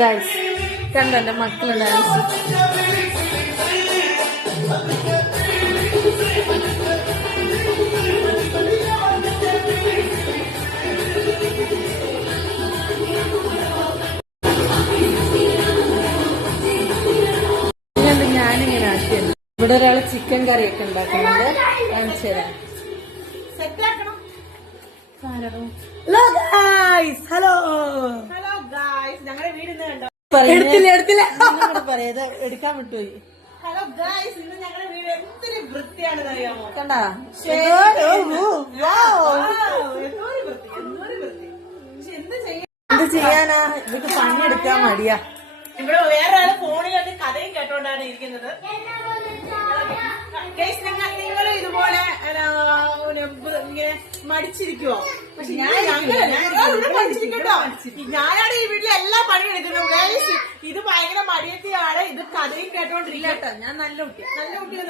കണ്ടോ എന്റെ മക്കളെ ഡാൻസ്. ഞാനിങ്ങനെ ആക്കിയത്. ഇവിടെ ഒരാള് ചിക്കൻ കറിയൊക്കെ ഉണ്ടാക്കുന്നുണ്ട്. കാണിച്ചു തരാം. Hello guys, hello hello guys, ഞങ്ങളുടെ വീട് ഇന്ന് കണ്ടോ? എടുത്തില്ല പറയാ, എടുക്കാൻ വിട്ടുപോയി. ഹലോ ഗായ്സ്, ഇന്ന് ഞങ്ങളുടെ വീട് എന്തൊരു വൃത്തിയാണെന്ന് അറിയാമോ? കണ്ടാ പക്ഷെ എന്ത് ചെയ്യാനാ, ഇതൊക്കെ പണിയെടുക്കാൻ മടിയാ. ഇവിടെ വേറെ ആള് ഫോണിലൊക്കെ കഥയും കേട്ടോണ്ടാണ് ഇരിക്കുന്നത്. നിങ്ങൾ ഇതുപോലെ ഇങ്ങനെ മടിച്ചിരിക്കുവോ? പക്ഷെ മടിച്ചിരിക്കട്ടോ. ഞാനാണ് ഈ വീട്ടിലെ എല്ലാ പണിയും എടുക്കുന്നത്. ഇത് ഭയങ്കര മടിയത്തിയാണ്. ഇത് കഥയും കേട്ടോണ്ടിരിക്കട്ടോ. ഞാൻ നല്ല കുട്ടി. നല്ല കുട്ടിയൊന്നും